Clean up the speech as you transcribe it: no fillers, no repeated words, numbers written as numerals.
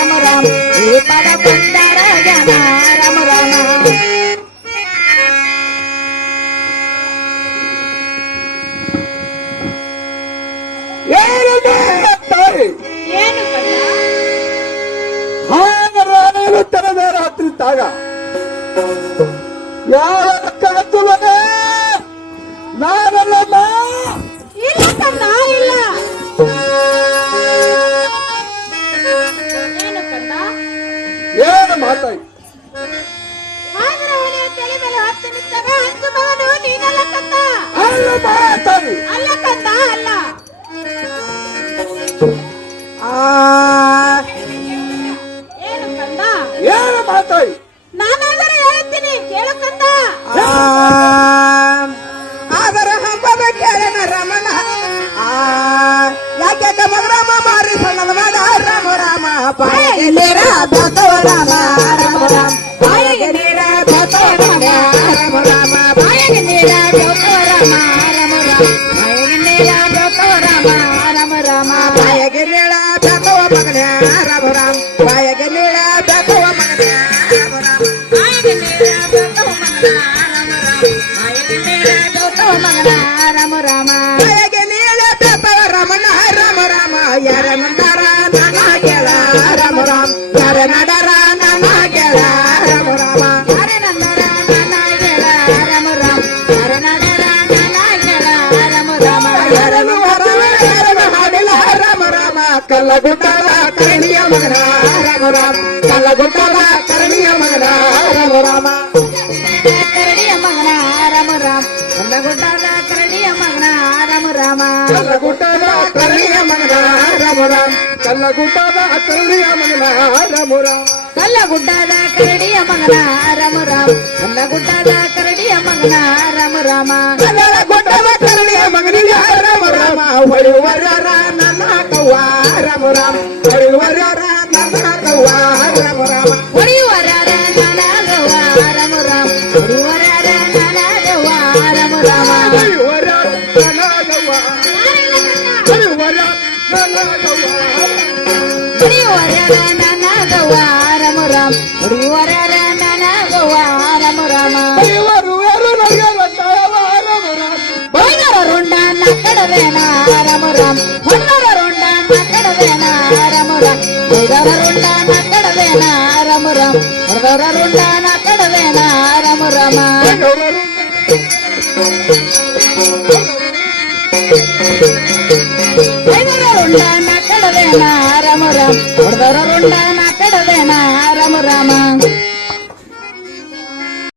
రామ రామ ఈ పద పొందర జన రామ రామ ಏನು ಹಾಗರಾಯನು ತನದ ರಾತ್ರಿ ತಾಗ ಯಾವ ಕತ್ತುಲನೆ ನಾನಲ್ಲಮ್ಮ ಇಲ್ಲ ಕಂದ ಇಲ್ಲ ಏನು ಕಂದ ಏನು ಮಾತಾಯಿ ಹಾಗರ ಹೊಳೆಯ ತಲೆ ಮೇಲೆ ಹತ್ತು ನಿಂತಾಗ ಹಂಚು ಮಗನು ನೀನಲ್ಲ ಕಂದ ಅಲ್ಲ ಮಾತಾಯಿ ಅಲ್ಲ ಕಂದ ಅಲ್ಲ ಏನು ಕಂದ ಏನು ಮಾತಾಯಿ ನಾನಾದರೆ ಹೇಳ್ತೀನಿ ಕೇಳು ಕಂದ ಆದರ ಹಬ್ಬದ ಕೇಳನ ರಮಣ ಯಾಕೆ ರಾಮ ಮಾರಿ ಸಣ್ಣದ ಮಾಡ ರಾಮ ರಾಮ ಬಾಯಿಗೆ ನೀರ ಬರ್ತವ ರಾಮ ರಾಮ ರಾಮ ಬಾಯಿಗೆ ನೀರ ಬರ್ತವ ರಾಮ ರಾಮ ರಾಮ ಬಾಯಿಗೆ ನೀರ ಬರ್ತವ ರಾಮ ರಾಮ ರಾಮ ಬಾಯಿಗೆ ನೀರ ಬರ್ತವ ರಾಮ ರಾಮ ರಾಮ ಬಾಯಿಗೆ ನೀಳ ಬರ್ತವ ಮಗನ ರಾಮ ರಾಮ ಬಾಯಿಗೆ ನೀಳ ಬರ್ತವ ಮಗನ ರಾಮ ರಾಮ ಬಾಯಿಗೆ ನೀರ ಬರ್ತವ ಮಗನ ರಾಮ ರಾಮ ಬಾಯಿಗೆ ನೀರ ಬರ್ತವ ಮಗನ ರಾಮ ರಾಮ ಬಾಯಿಗೆ ನೀಳ ಬರ್ತವ ರಮಣ ರಾಮ ರಾಮ ಯಾರ ನಂದರ ನನ್ನ ಕೇಳ ರಾಮ ರಾಮ ಯಾರ ನಡರ ನನ್ನ ಕೇಳ ರಾಮ ರಾಮ ಯಾರ ನಂದರ ನನ್ನ ಕೇಳ ರಾಮ ರಾಮ ಯಾರ ನಡರ ನನ್ನ ಕೇಳ ರಾಮ ರಾಮ ಯಾರನು ಹರವ ಯಾರನು ಹಾಡಿಲ್ಲ ರಾಮ ರಾಮ ಕಲ್ಲಗುಡ್ಡದ ಕರಣಿಯ ಮಗನ ರಾಮ ರಾಮ ಕಲ್ಲಗುಡ್ಡದ ಕರಣಿಯ ಮಗನ ರಾಮ ರಾಮ ಕರಣಿಯ ಮಗನ ರಾಮ ರಾಮ ಕಲ್ಲಗುಡ್ಡದ ಕರಣಿಯ ಮಗನ ರಾಮ ರಾಮ ಕಲ್ಲಗುಡ್ಡದ ಕರಣಿಯ ಮಗನ ರಾಮ ರಾಮ ಕಲ್ಲಗುಡ್ಡದ ಕರಣಿಯ ಮಗನ ರಾಮ ರಾಮ ಕಲ್ಲಗುಡ್ಡದ ಕರಡಿಯ ಮಗನ ರಾಮ ರಾಮ ಕಲ್ಲಗುಡ್ಡದ ಕರಡಿಯ ಮಗನ ರಾಮ ರಾಮ ಕಲ್ಲಗುಡ್ಡದ ಕರಣಿಯ ಮಗನಿಗೆ ರಾಮ ರಾಮ ಹೊಳೆವರ್ಯರ ನನ್ನ ಕವ್ವ ರಾಮ ರಾಮ ಹೊಳೆವರ್ಯರ ನನ್ನ ಕವ್ವ ರಾಮ ರಾಮ ಹೊಡಿವರ್ಯಾರ ನನಗವ್ವ ರಾಮ ರಾಮ ಹೊಡಿವರ್ಯಾರ ನನಗವ್ವ ರಾಮ ರಾಮ ಹೊಳೆವರ್ಯರ ನನ್ನ ಕವ್ವ ಹೊಳೆವರ್ಯರ ನನ್ನ ಕವ್ವ ಹೊಡಿವರ್ಯಾರ ನನಗವ್ವ ರಾಮ ರಾಮ ಹೊಡಿವರ್ಯಾರ ನನಗವ್ವ ರಾಮ ರಾಮ ಬೈನರ ರುಂಡ ನಕ್ಕಡವೇನ ರಾಮ ರಾಮ ಹೊನ್ನರ ರುಂಡ ನಕ್ಕಡವೇನ ರಾಮ ರಾಮ ಬೈನರ ರುಂಡ ನಕ್ಕಡವೇನ ರಾಮ ರಾಮ ಹೊರದವರ ರುಂಡ ನಕ್ಕಡವೇನ ರಾಮ ರಾಮ ಬೈನರ ರುಂಡ ನಕ್ಕಡವೇನ ರಾಮ ರಾಮ ಹೊರದವರ ರುಂಡ ನಕ್ಕಡವೇನ ರಾಮ ರಾಮ